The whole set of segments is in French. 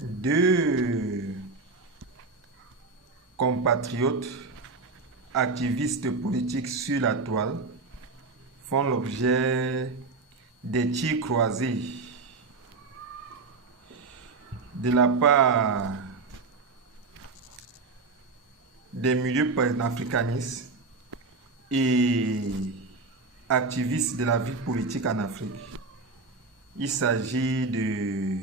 Deux compatriotes activistes politiques sur la toile font l'objet des tirs croisés de la part des milieux panafricanistes et activistes de la vie politique en Afrique. Il s'agit de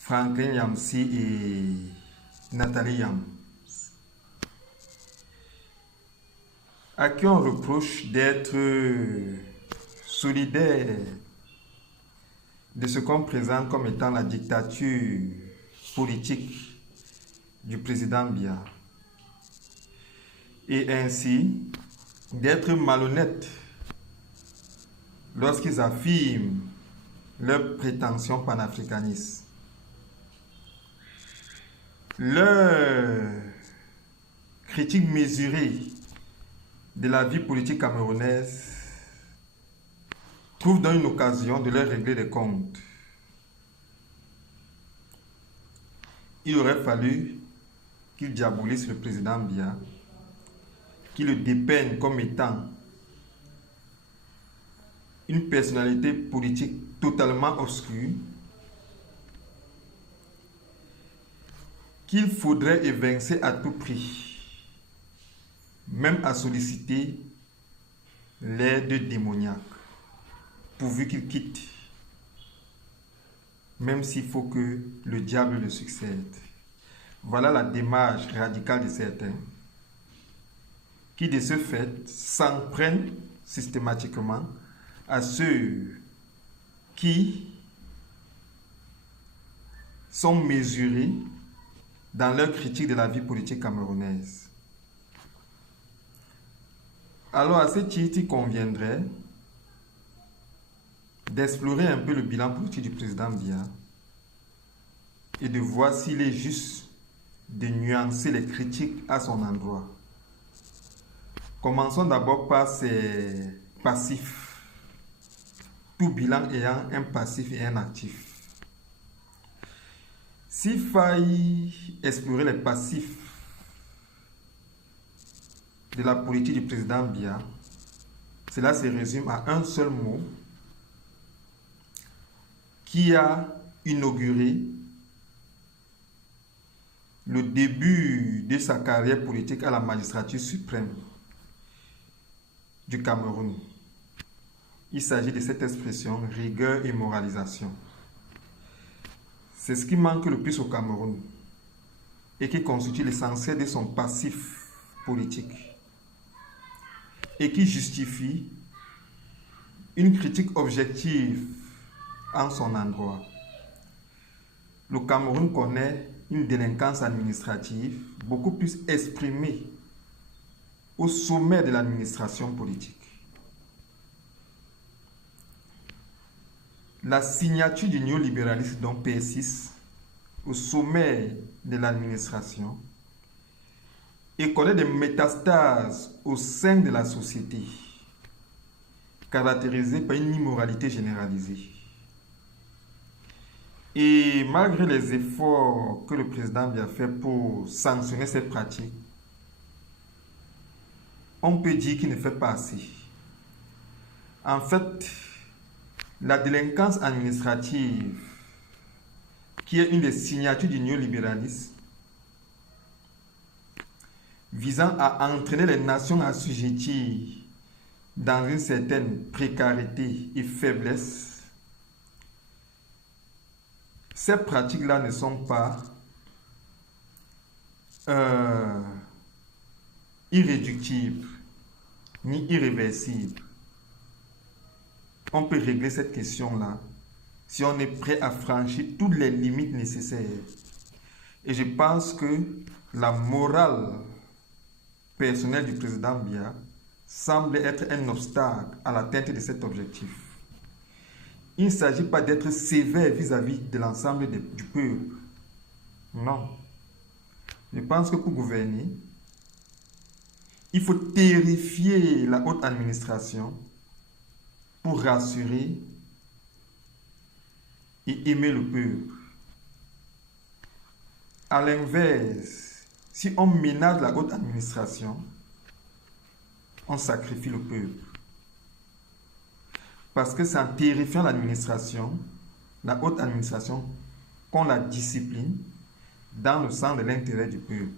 Franklin Yamsi et Nathalie Yams, à qui on reproche d'être solidaires de ce qu'on présente comme étant la dictature politique du président Biya, et ainsi d'être malhonnêtes lorsqu'ils affirment leurs prétentions panafricanistes. Leur critique mesurée de la vie politique camerounaise trouve donc une occasion de leur régler des comptes. Il aurait fallu qu'ils diabolisent le président Biya, qu'ils le dépeignent comme étant une personnalité politique totalement obscure, qu'il faudrait évincer à tout prix, même à solliciter l'aide démoniaque, pourvu qu'il quitte, même s'il faut que le diable le succède. Voilà la démarche radicale de certains, qui de ce fait s'en prennent systématiquement à ceux qui sont mesurés dans leur critique de la vie politique camerounaise. Alors à ce titre, il conviendrait d'explorer un peu le bilan politique du président Biya et de voir s'il est juste de nuancer les critiques à son endroit. Commençons d'abord par ses passifs, tout bilan ayant un passif et un actif. S'il faille explorer les passifs de la politique du président Biya, cela se résume à un seul mot qui a inauguré le début de sa carrière politique à la magistrature suprême du Cameroun. Il s'agit de cette expression rigueur et moralisation. C'est ce qui manque le plus au Cameroun et qui constitue l'essentiel de son passif politique et qui justifie une critique objective en son endroit. Le Cameroun connaît une délinquance administrative beaucoup plus exprimée au sommet de l'administration politique. La signature du néolibéralisme donc persiste au sommet de l'administration et connaît des métastases au sein de la société, caractérisées par une immoralité généralisée. Et malgré les efforts que le président Biya fait pour sanctionner cette pratique, on peut dire qu'il ne fait pas assez. En fait, la délinquance administrative, qui est une des signatures du néolibéralisme, visant à entraîner les nations assujetties dans une certaine précarité et faiblesse, ces pratiques-là ne sont pas irréductibles ni irréversibles. On peut régler cette question-là si on est prêt à franchir toutes les limites nécessaires. Et je pense que la morale personnelle du président Biya semble être un obstacle à l'atteinte de cet objectif. Il ne s'agit pas d'être sévère vis-à-vis de l'ensemble du peuple. Non. Je pense que pour gouverner, il faut terrifier la haute administration pour rassurer et aimer le peuple. À l'inverse, si on ménage la haute administration, on sacrifie le peuple. Parce que c'est en terrifiant l'administration, la haute administration, qu'on la discipline dans le sens de l'intérêt du peuple.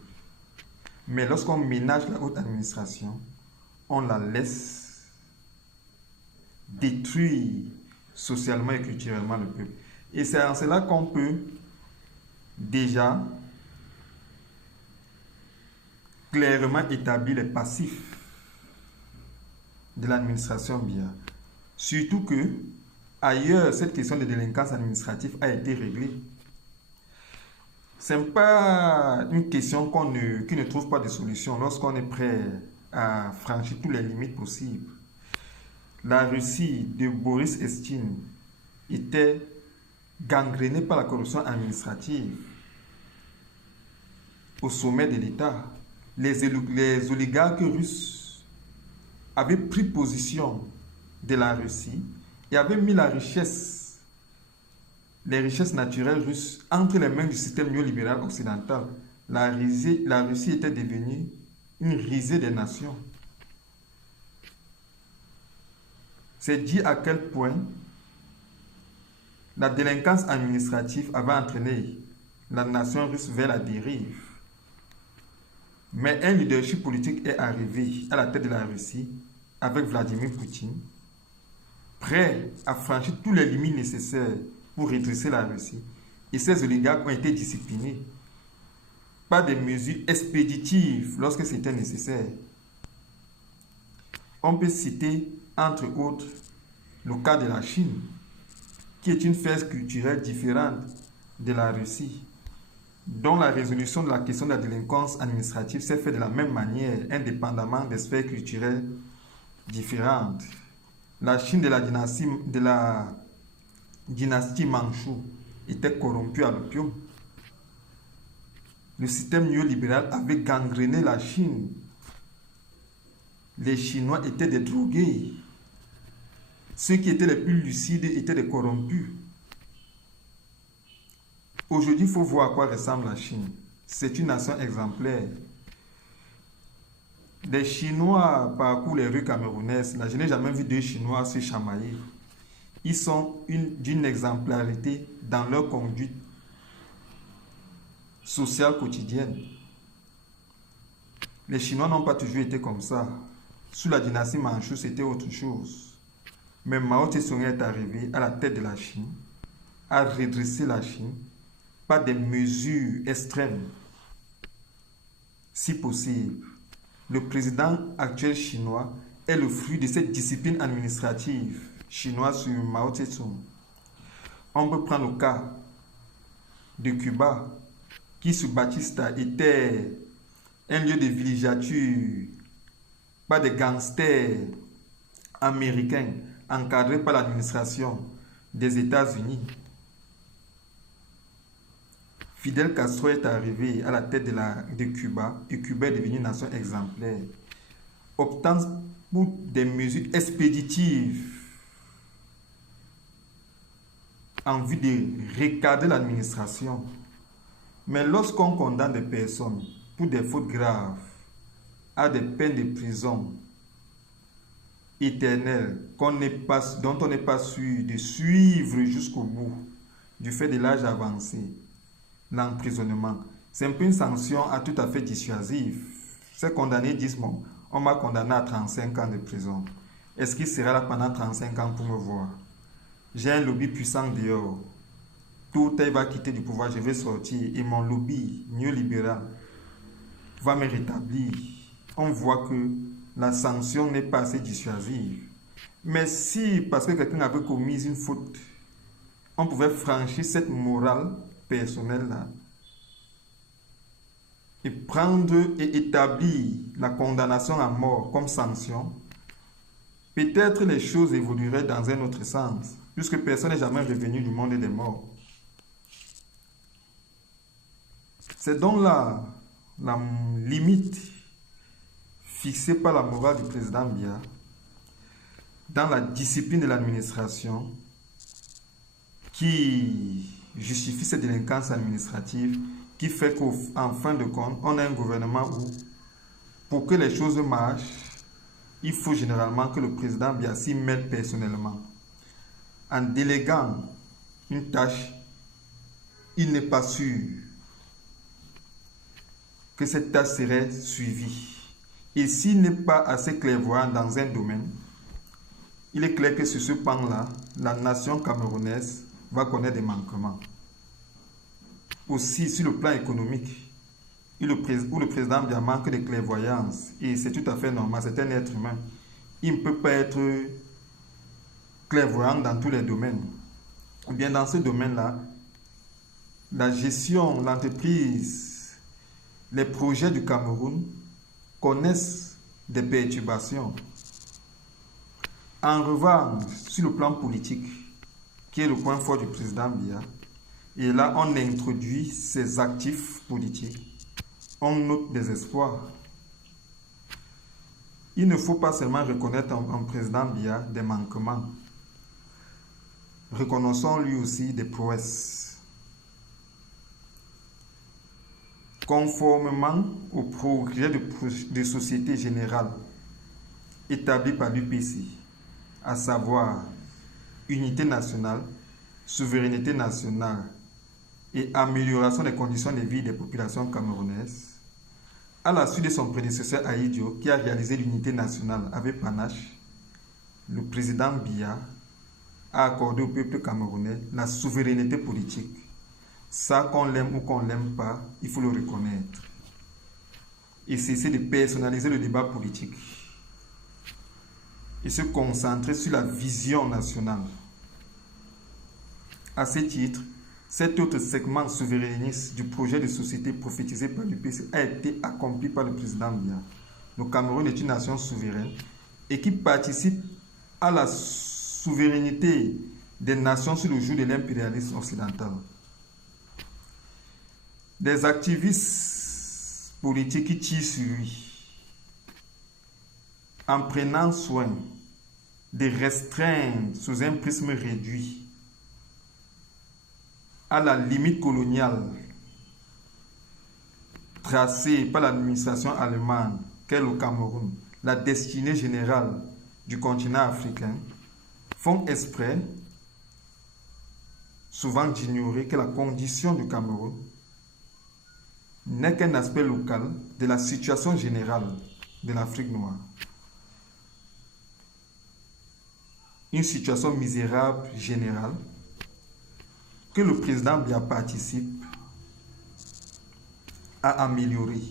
Mais lorsqu'on ménage la haute administration, on la laisse détruire socialement et culturellement le peuple. Et c'est en cela qu'on peut déjà clairement établir les passifs de l'administration Biya. Surtout que, ailleurs, cette question de délinquance administrative a été réglée. Ce n'est pas une question qui ne trouve pas de solution lorsqu'on est prêt à franchir toutes les limites possibles. La Russie de Boris Eltsine était gangrénée par la corruption administrative au sommet de l'État. Les oligarques russes avaient pris position de la Russie et avaient mis les richesses naturelles russes entre les mains du système néolibéral occidental. La Russie était devenue une risée des nations. C'est dit à quel point la délinquance administrative avait entraîné la nation russe vers la dérive. Mais un leadership politique est arrivé à la tête de la Russie avec Vladimir Poutine, prêt à franchir tous les limites nécessaires pour redresser la Russie. Et ces oligarques ont été disciplinés par des mesures expéditives lorsque c'était nécessaire. On peut citer, entre autres, le cas de la Chine, qui est une phase culturelle différente de la Russie, dont la résolution de la question de la délinquance administrative s'est faite de la même manière, indépendamment des sphères culturelles différentes. La Chine de la dynastie Manchou était corrompue à l'opium. Le système néolibéral avait gangréné la Chine. Les Chinois étaient des drogués. Ceux qui étaient les plus lucides étaient des corrompus. Aujourd'hui, il faut voir à quoi ressemble la Chine. C'est une nation exemplaire. Les Chinois parcourent les rues camerounaises. Là, je n'ai jamais vu deux Chinois se chamailler. Ils sont d'une exemplarité dans leur conduite sociale quotidienne. Les Chinois n'ont pas toujours été comme ça. Sous la dynastie Manchou, c'était autre chose. Mais Mao Tse-tung est arrivé à la tête de la Chine, a redressé la Chine par des mesures extrêmes. Si possible, le président actuel chinois est le fruit de cette discipline administrative chinoise sur Mao Tse-tung. On peut prendre le cas de Cuba, qui sous Batista était un lieu de villégiature par des gangsters américains encadrés par l'administration des États-Unis. Fidel Castro est arrivé à la tête de Cuba et Cuba est devenue une nation exemplaire, optant pour des mesures expéditives en vue de recadrer l'administration. Mais lorsqu'on condamne des personnes pour des fautes graves à des peines de prison éternelles dont on n'est pas sûr de suivre jusqu'au bout du fait de l'âge avancé, l'emprisonnement, c'est un peu une sanction tout à fait dissuasive. Ces condamnés disent, bon, on m'a condamné à 35 ans de prison. Est-ce qu'il sera là pendant 35 ans pour me voir? J'ai un lobby puissant dehors. Tout il va quitter du pouvoir, je vais sortir. Et mon lobby néolibéral va me rétablir. On voit que la sanction n'est pas assez dissuasive. Mais si, parce que quelqu'un avait commis une faute, on pouvait franchir cette morale personnelle-là et prendre et établir la condamnation à mort comme sanction, peut-être les choses évolueraient dans un autre sens, puisque personne n'est jamais revenu du monde des morts. C'est donc là la limite fixée par la morale du président Biya dans la discipline de l'administration qui justifie cette délinquance administrative qui fait qu'en fin de compte, on a un gouvernement où, pour que les choses marchent, il faut généralement que le président Biya s'y mêle personnellement. En déléguant une tâche, il n'est pas sûr que cette tâche serait suivie. Et s'il n'est pas assez clairvoyant dans un domaine, il est clair que sur ce pan-là, la nation camerounaise va connaître des manquements. Aussi, sur le plan économique, où le président Biya manque de clairvoyance, et c'est tout à fait normal, c'est un être humain, il ne peut pas être clairvoyant dans tous les domaines. Ou bien dans ce domaine-là, la gestion, l'entreprise, les projets du Cameroun connaissent des perturbations. En revanche, sur le plan politique, qui est le point fort du président Biya, et là on introduit ses actifs politiques, on note des espoirs. Il ne faut pas seulement reconnaître en président Biya des manquements. Reconnaissons lui aussi des prouesses. Conformément au projet de société générale établi par l'UPC, à savoir unité nationale, souveraineté nationale et amélioration des conditions de vie des populations camerounaises, à la suite de son prédécesseur Ahidjo, qui a réalisé l'unité nationale avec panache, le président Biya a accordé au peuple camerounais la souveraineté politique. Ça, qu'on l'aime ou qu'on ne l'aime pas, il faut le reconnaître. Et cesser de personnaliser le débat politique. Et se concentrer sur la vision nationale. À ce titre, cet autre segment souverainiste du projet de société prophétisé par l'UPC a été accompli par le président Biya. Le Cameroun est une nation souveraine et qui participe à la souveraineté des nations sur le joug de l'impérialisme occidental. Des activistes politiques qui tirent sur lui en prenant soin de restreindre sous un prisme réduit à la limite coloniale tracée par l'administration allemande qu'est le Cameroun, la destinée générale du continent africain, font exprès souvent d'ignorer que la condition du Cameroun n'est qu'un aspect local de la situation générale de l'Afrique noire. Une situation misérable générale que le président Biya participe à améliorer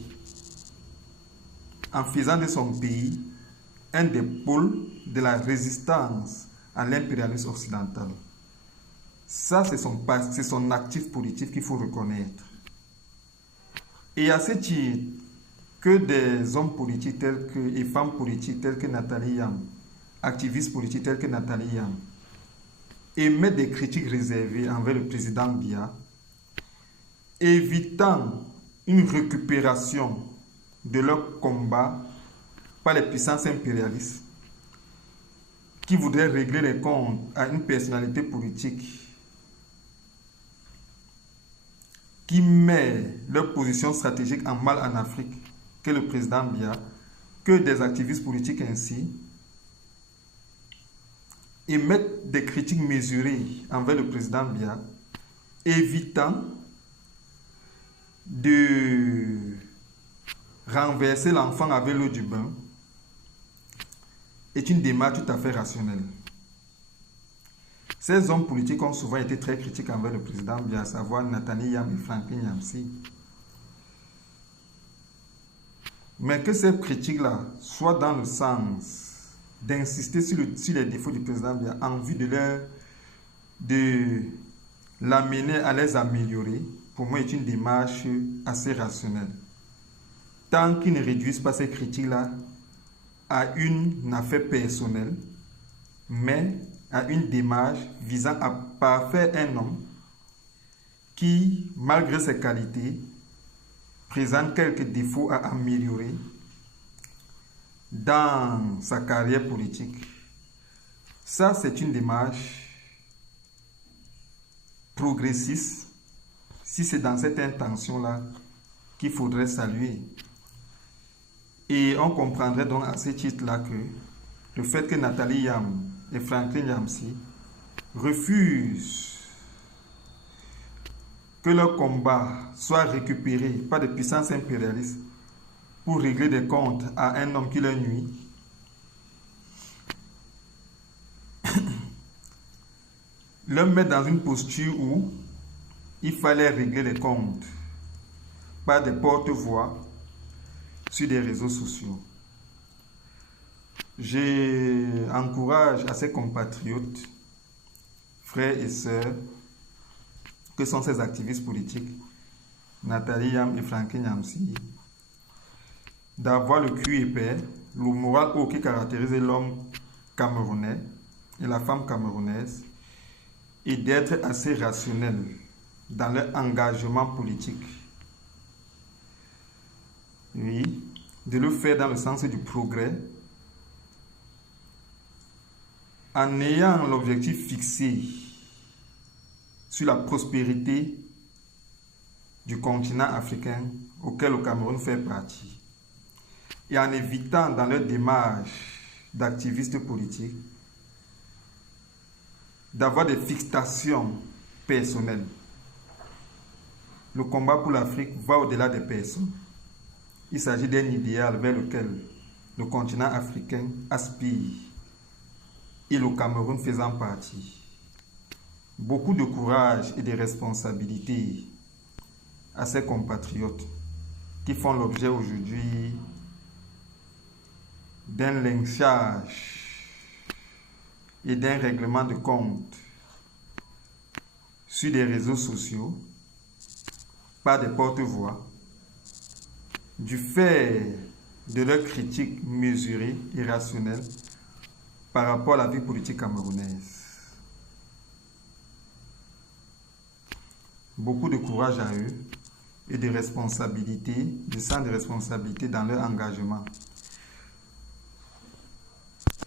en faisant de son pays un des pôles de la résistance à l'impérialisme occidental. Ça, c'est son actif politique qu'il faut reconnaître. Et à ce titre, que des hommes politiques et femmes politiques tels que Nathalie Yam, activistes politiques tels que Nathalie Yam, émettent des critiques réservées envers le président Biya, évitant une récupération de leur combat par les puissances impérialistes qui voudraient régler les comptes à une personnalité politique qui met leur position stratégique en mal en Afrique, que le président Biya, que des activistes politiques ainsi, émettent des critiques mesurées envers le président Biya, évitant de renverser l'enfant avec l'eau du bain, est une démarche tout à fait rationnelle. Ces hommes politiques ont souvent été très critiques envers le président Biya, à savoir Nathalie Yam et Franklin Yamsi. Mais que ces critiques-là soient dans le sens d'insister sur les défauts du président Biya en vue de l'amener à les améliorer, pour moi, est une démarche assez rationnelle. Tant qu'ils ne réduisent pas ces critiques-là à une affaire personnelle, mais à une démarche visant à parfaire un homme qui, malgré ses qualités, présente quelques défauts à améliorer dans sa carrière politique. Ça, c'est une démarche progressiste, si c'est dans cette intention-là qu'il faudrait saluer. Et on comprendrait donc à ce titre-là que le fait que Nathalie Yam et Franklin Yamsi refusent que leur combat soit récupéré par des puissances impérialistes pour régler des comptes à un homme qui leur nuit, leur mettre dans une posture où il fallait régler les comptes par des porte-voix sur des réseaux sociaux. J'encourage à ces compatriotes, frères et sœurs, que sont ces activistes politiques, Nathalie Yam et Franklin Yamsi, d'avoir le cul épais, le moral haut qui caractérise l'homme camerounais et la femme camerounaise, et d'être assez rationnels dans leur engagement politique. Oui, de le faire dans le sens du progrès, en ayant l'objectif fixé sur la prospérité du continent africain auquel le Cameroun fait partie, et en évitant dans leur démarche d'activistes politiques d'avoir des fixations personnelles. Le combat pour l'Afrique va au-delà des personnes. Il s'agit d'un idéal vers lequel le continent africain aspire, et le Cameroun faisant partie. Beaucoup de courage et de responsabilité à ces compatriotes qui font l'objet aujourd'hui d'un lynchage et d'un règlement de compte sur des réseaux sociaux par des porte-voix, du fait de leurs critiques mesurées et rationnelles par rapport à la vie politique camerounaise. Beaucoup de courage à eux et de responsabilité, de sens de responsabilité dans leur engagement.